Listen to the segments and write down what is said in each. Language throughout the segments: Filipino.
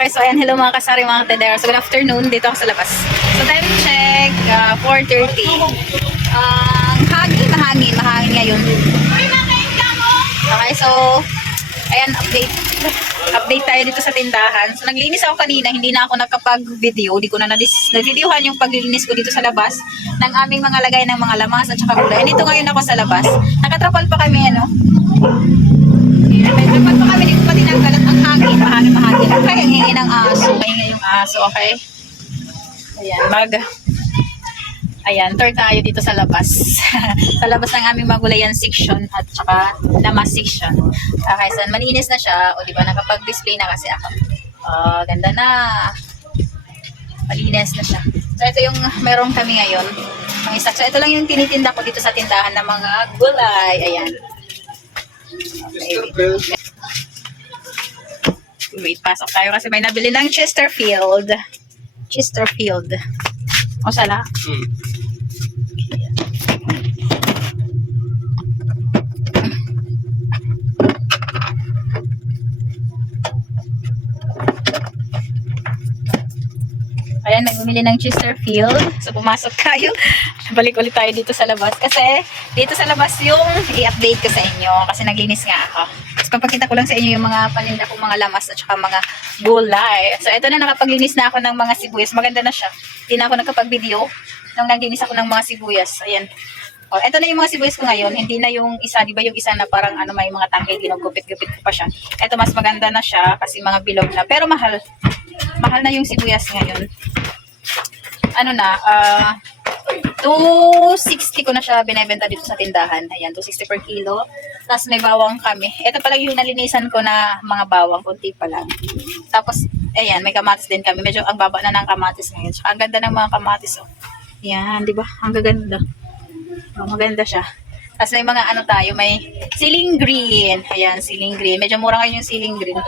Okay, so ayan, hello mga kasari, mga tendero. So, good afternoon, dito ako sa labas. So, time check, uh, 4.30. Ang hangin, mahangin, mahangin ngayon. Okay, so, ayan, update. Update tayo dito sa tindahan. So, naglinis ako kanina, hindi na ako nakapag-video. Hindi ko na na-videohan yung paglilinis ko dito sa labas ng aming mga lagay ng mga lamas at saka gulay. Dito ngayon ako sa labas. Nakatrapal pa kami, ano, Ayan, aso, okay? Ayan, mag... Ayan, tour tayo dito sa labas. sa labas ng aming magulayan section at saka lamas section. Okay, so malinis na siya. O, di ba, nakapag-display na kasi ako. Oh, ganda na. Malinis na siya. So, ito yung meron kami ngayon. Ang isa. So, ito lang yung tinitinda ko dito sa tindahan ng mga gulay. Ayan. Okay. Wait, pasok tayo kasi may nabili ng Chesterfield. Chesterfield. O sala? Ayan, nagmumili ng Chesterfield. So, pumasok tayo. Balik ulit tayo dito sa labas. Kasi, dito sa labas yung i-update ko sa inyo. Kasi naglinis nga ako. Papakita ko lang sa inyo yung mga paninda kong mga lamas at saka mga gulay. So, ito na nakapaglinis na ako ng mga sibuyas. Maganda na siya. Hindi na ako nakapag-video nung naglinis ako ng mga sibuyas. Ayan. O, ito na yung mga sibuyas ko ngayon. Hindi na yung isa, di ba yung isa na parang ano may mga tangkay, ginugupit-gupit ko pa siya. Ito mas maganda na siya kasi mga bilog na. Pero mahal. Mahal na yung sibuyas ngayon. Ano na, ah 260 ko na siya binebenta dito sa tindahan. Ayan, 260 per kilo. Tapos may bawang kami. Ito pala yung nalinisan ko na mga bawang, kunti pa lang. Tapos, ayan, may kamatis din kami. Medyo ang baba na ng kamatis ngayon. Tsaka ang ganda ng mga kamatis, oh. Ayan, di ba? Ang gaganda. Oh, maganda siya. Tapos may mga ano tayo, may ceiling green. Ayan, ceiling green. Medyo mura ngayon yung ceiling green.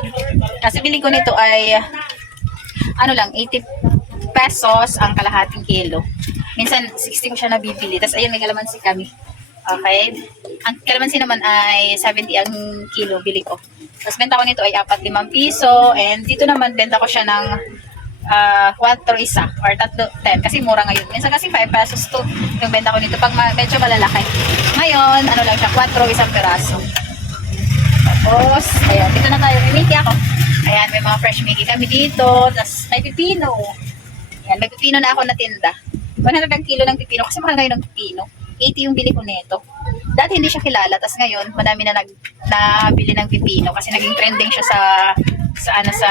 Kasi bili ko nito ay, ano lang, 80 pesos ang kalahating kilo. Minsan, 60 ko siya nabibili. Tapos, ayun, may kalamansi kami. Okay? Ang kalamansi naman ay 70 ang kilo, bili ko. Tapos, benta ko nito ay 4-5 piso. And dito naman, benta ko siya ng uh, 4 isa or tatlo 10 kasi mura ngayon. Minsan kasi 5 pesos to yung benta ko nito pag ma- medyo malalaki. Ngayon, ano lang siya, 4 isang peraso. Tapos, ayan, dito na tayo. May Mickey ako. Ayan, may mga fresh Mickey kami dito. Tapos, may pipino. Ayan, may pipino na ako na tinda. 100 ang kilo ng pipino kasi mahal ngayon ng pipino. 80 yung bili ko nito. Dati hindi siya kilala, tapos ngayon madami na nag nabili ng pipino kasi naging trending siya sa sa ano sa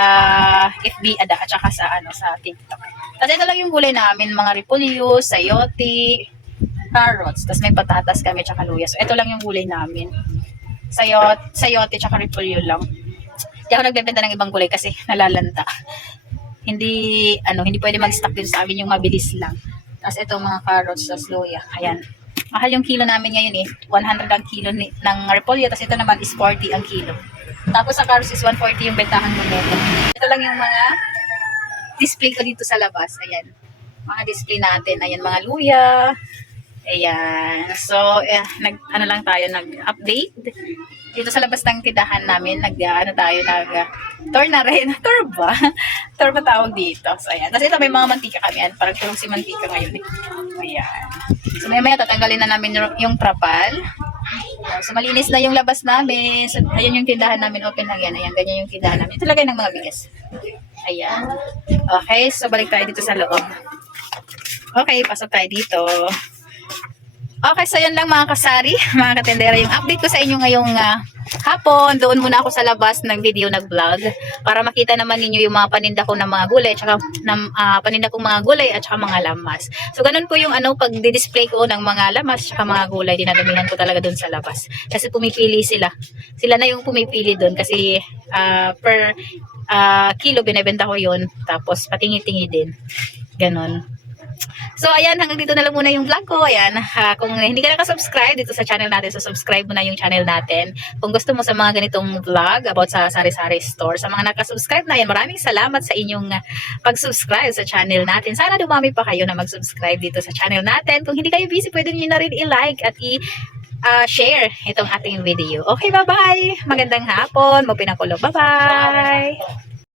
FB ada at saka sa ano sa TikTok. Tapos ito lang yung gulay namin, mga repolyo, sayote, carrots, tapos may patatas kami tsaka luya. So ito lang yung gulay namin. Sayot, sayote tsaka repolyo lang. Hindi ako nagbebenta ng ibang gulay kasi nalalanta. Hindi ano, hindi pwede mag-stock dito sa amin yung mabilis lang. Tapos ito mga carrots, tapos luya. Ayan. Mahal yung kilo namin ngayon eh. 100 ang kilo ni, ng repolyo. Tapos ito naman is 40 ang kilo. Tapos sa carrots is 140 yung bentahan ko nito. Ito lang yung mga display ko dito sa labas. Ayan. Mga display natin. Ayan, mga luya. Ayan. So, eh, nag, ano lang tayo, nag-update. Dito sa labas ng tindahan namin, nag, ano tayo, nag, tour na rin. Tour ba? tour ba tawag dito? So, ayan. Tapos ito, may mga mantika kami. Ayan, parang tulong si mantika ngayon. Eh. Ayan. So, may maya tatanggalin na namin yung trapal. So, malinis na yung labas namin. So, ayan yung tindahan namin. Open lang yan. Ayan, ganyan yung tindahan namin. Ito lagay ng mga bigas. Ayan. Okay, so balik tayo dito sa loob. Okay, pasok tayo dito. Okay, so yan lang mga kasari, mga katendera, yung update ko sa inyo ngayong ah, hapon. Doon muna ako sa labas ng video, nag-vlog, para makita naman ninyo yung mga paninda ko ng mga gulay, tsaka ng, ah, paninda kong mga gulay at saka mga lamas. So, ganun po yung ano, pag display ko ng mga lamas tsaka mga gulay, dinadamihan ko talaga doon sa labas. Kasi pumipili sila. Sila na yung pumipili doon kasi ah, per ah, kilo binebenta ko yun. Tapos patingi-tingi din. Ganon. So, ayan, hanggang dito na lang muna yung vlog ko. Ayan, ha, kung hindi ka nakasubscribe dito sa channel natin, so subscribe mo na yung channel natin. Kung gusto mo sa mga ganitong vlog about sa Sari-Sari Store, sa mga nakasubscribe na yan, maraming salamat sa inyong pag-subscribe sa channel natin. Sana dumami pa kayo na mag-subscribe dito sa channel natin. Kung hindi kayo busy, pwede nyo na rin i-like at i- uh, share itong ating video. Okay, bye-bye! Magandang hapon, mapinakulo. Bye-bye!